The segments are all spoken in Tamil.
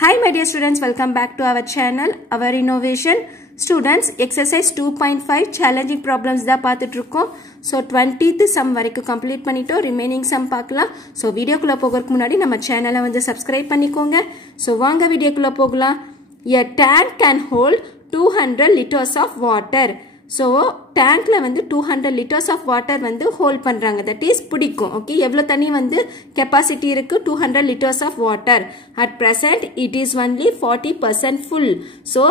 Hi my dear students, welcome back to our channel, our innovation. Students, exercise 2.5 challenging problems da paathutirukkom. So 20th sum varaiku complete pannito, remaining sum paakalam. So video kulla pogarukku munadi nama channel vandu subscribe pannikonga. So vaanga video kulla pogalam. A tank can hold 200 liters of water. So tank la vandu 200 liters of water vandu hold பண்றாங்க, that is பிடிக்கும். okay, எவ்வளவு தண்ணி வந்து capacity இருக்கு? 200 liters of water. At present it is only 40% full. So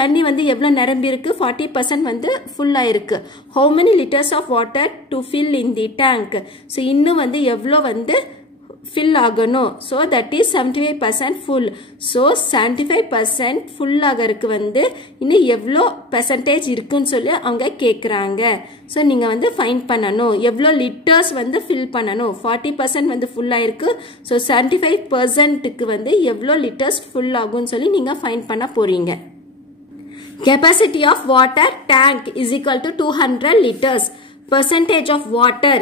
தண்ணி வந்து எவ்வளவு நிரம்பி இருக்கு? 40% வந்து full ஆயிருக்கு. How many liters of water to fill in the tank? So இன்னும் வந்து எவ்வளவு வந்து fill ஆகணும்? So that is 75% full. So 75% full ஆகருக்கு வந்து இன்னும் எவ்வளோ percentage இருக்குன்னு சொல்லி அவங்க கேட்குறாங்க. ஸோ நீங்கள் வந்து ஃபைண்ட் பண்ணணும், எவ்வளோ லிட்டர்ஸ் வந்து fill பண்ணணும். 40% வந்து full ஆயிருக்கு. ஸோ 75%க்கு வந்து எவ்வளோ லிட்டர்ஸ் full ஆகும்னு சொல்லி நீங்கள் ஃபைண்ட் பண்ண போறீங்க. Capacity of water tank is equal to 200 liters. Percentage of water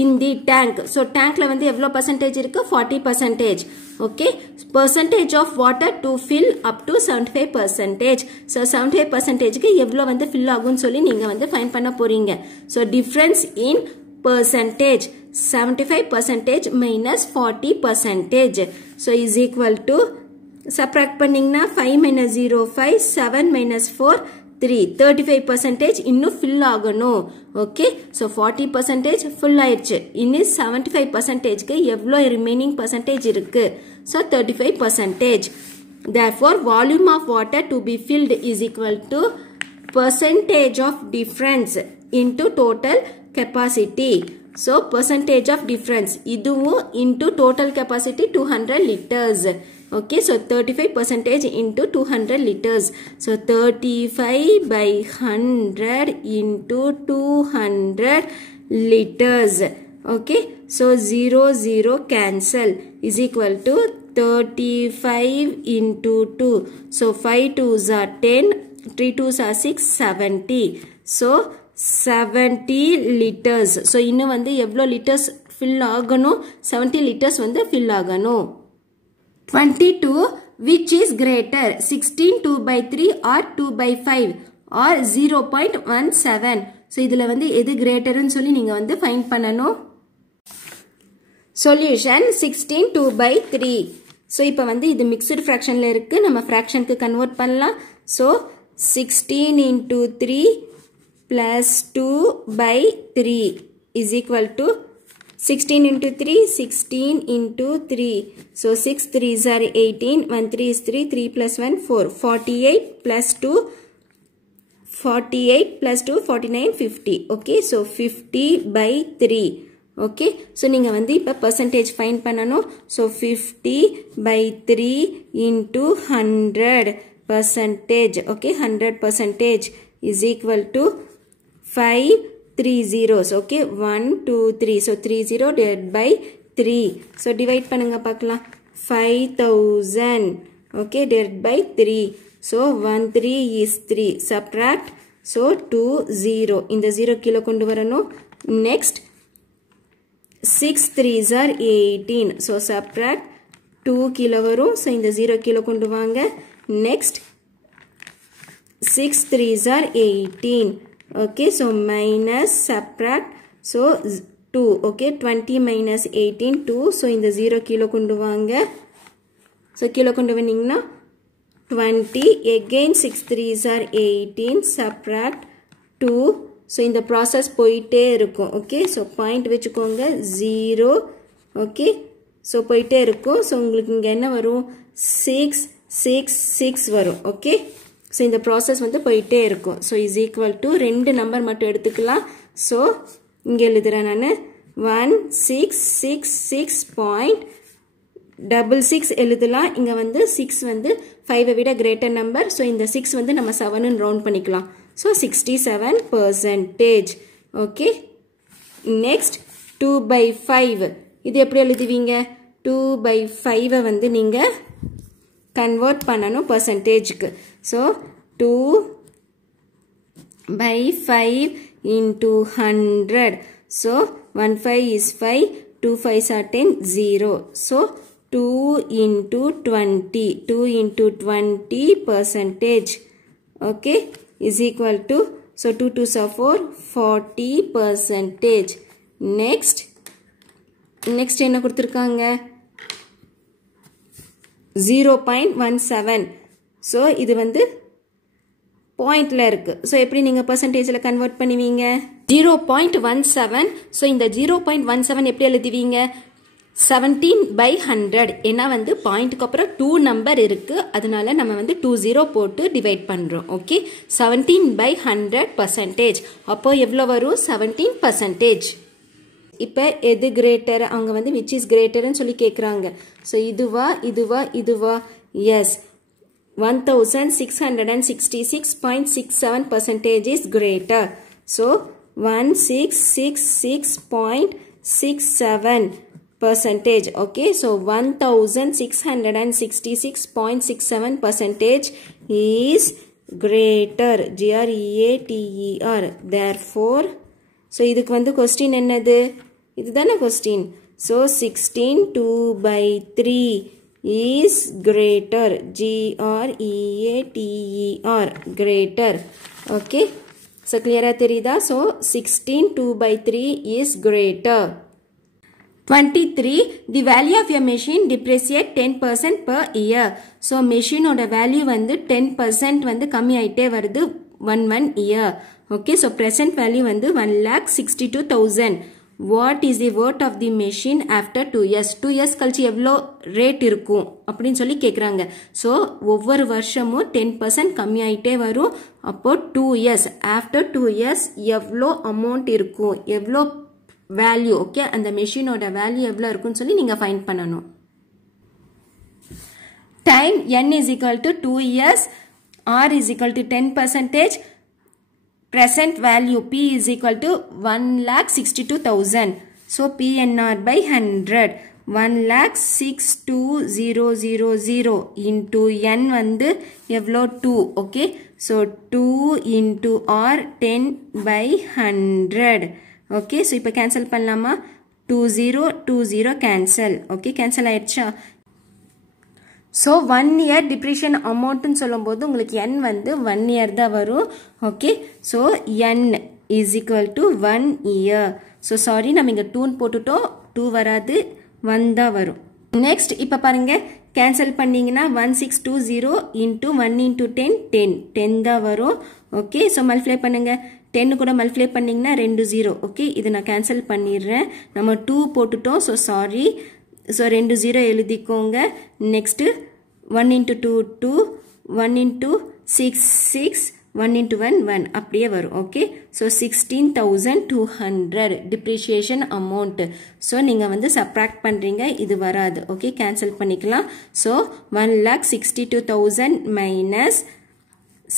in the tank. So tank la வந்து எவ்வளோ percentage இருக்கு? 40%. okay, percentage of water to fill up to 75%. So 75% க்கு எவ்வளோ வந்து fill ஆகும்னு சொல்லி நீங்க வந்து ஃபைண்ட் பண்ண போறீங்க. So difference in percentage, 75% minus 40%. So is equal to, subtract பண்ணீங்கன்னா 5 minus 0 5, 7 minus 4 3, 35% இன்னும் fill ஆகணும். okay, so 40% full ஆயிடுச்சு. இன்னும் 75%க்கு எவ்வளோ remaining percentage இருக்கு? so 35%. therefore volume of water to be filled is equal to percentage of difference into total capacity. so percentage of difference இதுவும் into total capacity 200 liters. okay, so 35% into 200 liters. so 35 by 100 into 200 liters. okay, so 0 0 cancel is equal to 35 into 2. so 5 2s are 10, 3 2s are 6, 70. so 70 liters. so இன்னும் வந்து எவ்வளோ liters fill ஆகணும்? 70 liters வந்து fill ஆகணும். 22, which is greater, 16 2 by 3 or 2 by 5 or 0.17. so இதுல வந்து எது greaterன்னு சொல்லி நீங்க வந்து find பண்ணணும். solution 16 2 by 3. so இப்ப வந்து இது mixed fractionல இருக்கு, நம்ம fractionக்கு convert பண்ணலாம். so 16 into 3 plus 2 by 3 is equal to 16 into 3, 16 into 3. so 6 3s are 18, 1 3 is 3, 3 plus 1 4, 48 plus 2, 48 plus 2, 49, 50. okay, so 50 by 3. okay, so நீங்க வந்து இப்ப percentage find பண்ணணும். so 50 by 3 into 100%. okay, 100% is equal to 5 3 zeros. okay, 1 2 3. so 30 divided by 3. so divide பண்ணுங்க பார்க்கலாம். 5000. okay, divided by 3. so 1 3 is 3. subtract. so 2 0. இந்த 0 கீழே கொண்டு வரணும். next 6 3s are 18. so subtract 2 கீழே வரும். so இந்த 0 கீழே கொண்டு வாங்க. next 6 3s are 18. okay, so minus subtract. so 2. okay, 20 minus 18 2. so இந்த 0 கீழே கொண்டு வாங்க. so கீழே கொண்டு வந்தீங்கன்னா 20. again 6 3s are 18. subtract 2. so இந்த process போயிட்டே இருக்கும். okay, so point வச்சுக்கோங்க 0. okay, so போயிட்டே இருக்கும். so உங்களுக்கு இங்க என்ன வரும்? 6 6 6 வரும். okay, so இந்த process வந்து போயிட்டே இருக்கும். so is equal to, ரெண்டு நம்பர் மட்டும் எடுத்துக்கலாம். so இங்க எழுதுறேன் நானு 166.66 எழுதலாம். இங்க வந்து 6 வந்து 5 விட greater number. so இந்த 6 வந்து நம்ம 7 ன்னு round பண்ணிக்கலாம். so 67%. okay, next 2 by 5. இது எப்படி எழுதுவீங்க? 2 by 5 வந்து நீங்க convert பண்ணணும் percentageக்கு. so 2 by 5 into 100. so 1 5 is 5, 2 5s are 10, 0. so 2 into 20. 2 into 20 percentage. Okay, is equal to, so 2 2s are 4, 40 percentage. Next என்ன கொடுத்திருக்காங்க? 0.17. so இது வந்து பாயிண்ட்ல இருக்கு. so எப்படி நீங்க பெர்சன்டேஜ்ல கன்வர்ட் பண்ணுவீங்க? 0.17. so இந்த 0.17 எப்படி எழுதுவீங்க? 17/100. ஏன்னா வந்து பாயிண்ட்க்கு அப்புறம் 2 நம்பர் இருக்கு, அதனால நம்ம வந்து 20 போட்டு டிவைட் பண்றோம். Okay, 17/100 percentage. அப்போ எவ்வளவு வரும்? 17%. இப்போ எது கிரேட்டர்? அவங்க வந்து which is greaterன்னு சொல்லி கேக்குறாங்க. so இதுவா? Yes, 1666.67% is greater. so 1666.67%. okay, so 1666.67% is greater. greater. therefore, so இதுக்கு வந்து question என்னது? இதுதானே question. so 16 2/3 is greater. greater. greater. okay, so clear தெரியுதா? so 16 2/3 is greater. 23. The value of your machine depreciate 10% per year. so machine ஓட value வந்து 10% வந்து கம்மி ஆயிட்டே வருது one year. okay, so present value வந்து 1,62,000. what is the worth of the machine after 2 years? 2 years கழிச்சு எவ்வளோ ரேட் இருக்கும் அப்படின்னு சொல்லி கேட்குறாங்க. ஸோ ஒவ்வொரு வருஷமும் 10% கம்மி ஆயிட்டே வரும். அப்போ 2 years, ஆஃப்டர் 2 years எவ்வளோ அமௌண்ட் இருக்கும், எவ்வளோ வேல்யூ, ஓகே, அந்த மெஷினோட வேல்யூ எவ்வளோ இருக்குன்னு சொல்லி நீங்கள் ஃபைண்ட் பண்ணணும். Time n is equal to 2 years, r is equal to 10%, present value p is equal to 1,62,000. so PNR by 100. 1,62,000 into n வந்து எவ்வளோ? 2. okay, so 2 into r 10/100. okay, so இப்போ cancel பண்ணலாமா? 20 cancel. okay, cancel ஆயிடுச்சா? so 1 year depreciation amount சொல்லும்போது உங்களுக்கு n வந்து 1 year தான் வரும். okay, so n is equal to 1 year. so sorry, நம்ம இங்க 2 போட்டுட்டோம், 2 வராது, 1 தான் வரும். next இப்போ பாருங்க, கேன்சல் பண்ணீங்கன்னா 1620 into 1 into 10 10 தான் வரும். okay, so மல்டிப்ளை பண்ணுங்க, 10 கூட மல்டிப்ளை பண்ணீங்கன்னா 2 0. okay, இது நான் கேன்சல் பண்ணிடுறேன், நம்ம 2 போட்டுட்டோம், so sorry. so 2 0 எழுதிக்கோங்க. next 1 into 2 2, 1 into 6 6, 1 into 1 1, அப்படியே வரும். okay, so 16,200 depreciation amount. so நீங்க வந்து subtract பண்றீங்க, இது வராது. okay, cancel பண்ணிக்கலாம். so 1,62,000 minus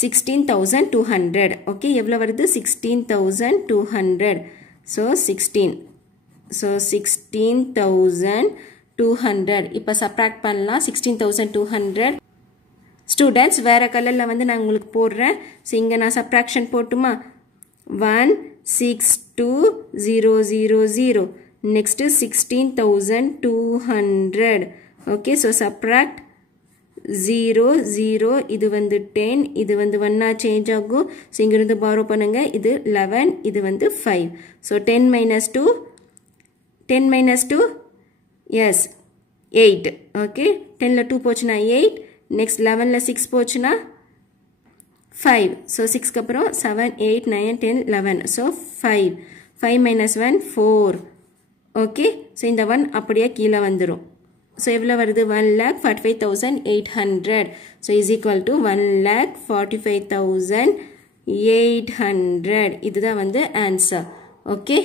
16,200. okay, எவ்வளவு வருது? 16,200. so 16,200. இப்போ subtract பண்ணலாம். 16,200. ஸ்டூடெண்ட்ஸ் வேற கலர்ல வந்து நான் உங்களுக்கு போடுறேன். ஸோ இங்கே நான் சப்ராக்ஷன் போட்டுமா? 162,000. நெக்ஸ்ட் 16,200. Okay, so subtract 0 0. இது வந்து 10, இது வந்து 1 சேஞ்ச் ஆகும். ஸோ இங்கிருந்து பாரோ பண்ணுங்க. இது 11, இது வந்து 5. So 10 minus 2, 10 minus 2, yes 8. Okay, 10ல 2 போச்சுன்னா 8. நெக்ஸ்ட் 11ல 6 போச்சுன்னா 5. ஸோ 6க்கு அப்புறம் 7 8 9 10 11. ஸோ 5. 5 minus 1 4. ஓகே, ஸோ இந்த 1 அப்படியே கீழே வந்துடும். ஸோ எவ்வளோ வருது? 1,45,800. So is equal to 1,45,800. இதுதான் வந்து ஆன்சர். ஓகே,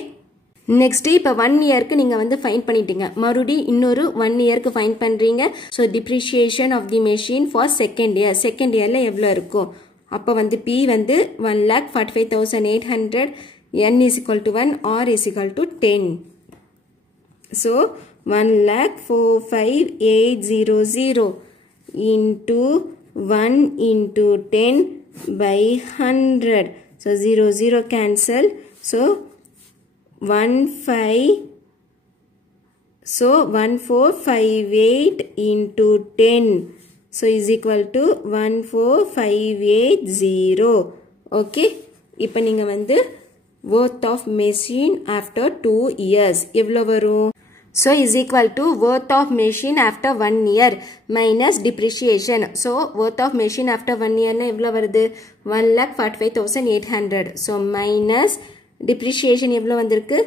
நெக்ஸ்ட் இப்போ 1 இயருக்கு நீங்கள் வந்து ஃபைன் பண்ணிட்டீங்க. மறுபடியும் இன்னொரு 1 இயருக்கு ஃபைன் பண்ணுறீங்க. So depreciation of the machine for second year. Second இயரில் எவ்வளோ இருக்கும்? அப்போ வந்து பி வந்து 1,45,800, n is equal to 1, r is equal to 10. So 1,45,800 into 1 into 10 by 100. So 0 0 cancel. So 15, So 1458 into 10. So is equal to 14580. Okay. இப்போ நீங்க வந்து worth of machine after 2 years எவ்வளவு வரும்? So is equal to worth of machine after 1 year minus depreciation. So worth of machine after 1 year na evlo varudhu 1,45,800. So minus depreciation evlo vandirukku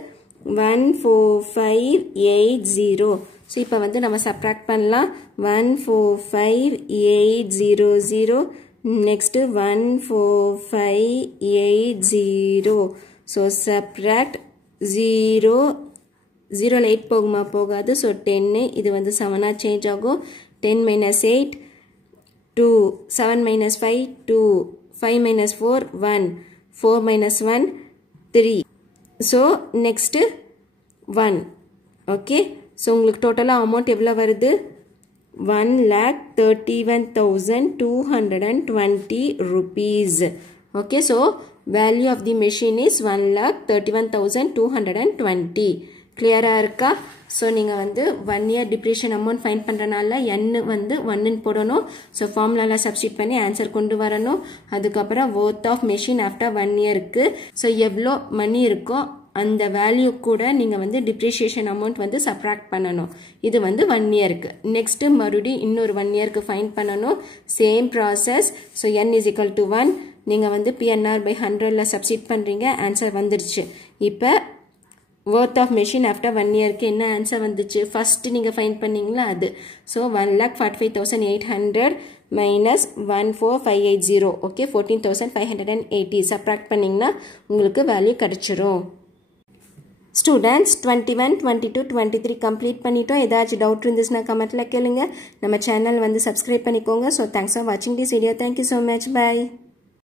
14580. So ipa vandu nama subtract pannalam 145,800 next 14580. So subtract 0 0 ல 8 போகுமா போகாது. So 10 இது வந்து 7 சேஞ்ச் ஆகும். 10 minus 8 2 7 minus 5 2 5 minus 4 1 4 minus 1 3. So next 1. Okay. So உங்களுக்கு டோட்டலா அமௌண்ட் எவ்வளவு வருது? 1,31,220 rupees. Okay. So value of the machine is 1,31,220. clear இருக்கா? So நீங்க வந்து 1 year depreciation amount find பண்றனால n வந்து 1 ன்னு போடணும். So formula substitute பண்ணி answer கொண்டு வரணும். அதுக்கு அப்புறம் worth of machine after 1 year க்கு so எவ்வளோ மணி இருக்கோ அந்த வேல்யூ கூட நீங்க வந்து depreciation amount வந்து subtract பண்ணணும். இது வந்து 1 year க்கு. next மறுபடியும் இன்னொரு 1 year க்கு find பண்ணணும். same process. So n is equal to 1. நீங்க வந்து PNR by 100 ல substitute பண்றீங்க. answer வந்துருச்சு. இப்போ worth of machine after 1 year க்கு என்ன answer வந்துச்சு? first நீங்க find பண்ணீங்களா அது. So 1,45,800 minus 14580. okay 14,580 subtract பண்ணீங்கன்னா உங்களுக்கு வேல்யூ கிடைச்சிரும். Students 21, 22, 23 complete பண்ணிட்டோம். ஏதாச்சும் டவுட் இருந்துச்சுன்னா கமெண்ட்ல கேளுங்க. நம்ம சேனல் வந்து subscribe பண்ணிக்கோங்க. So thanks for watching this video. Thank you so much. Bye.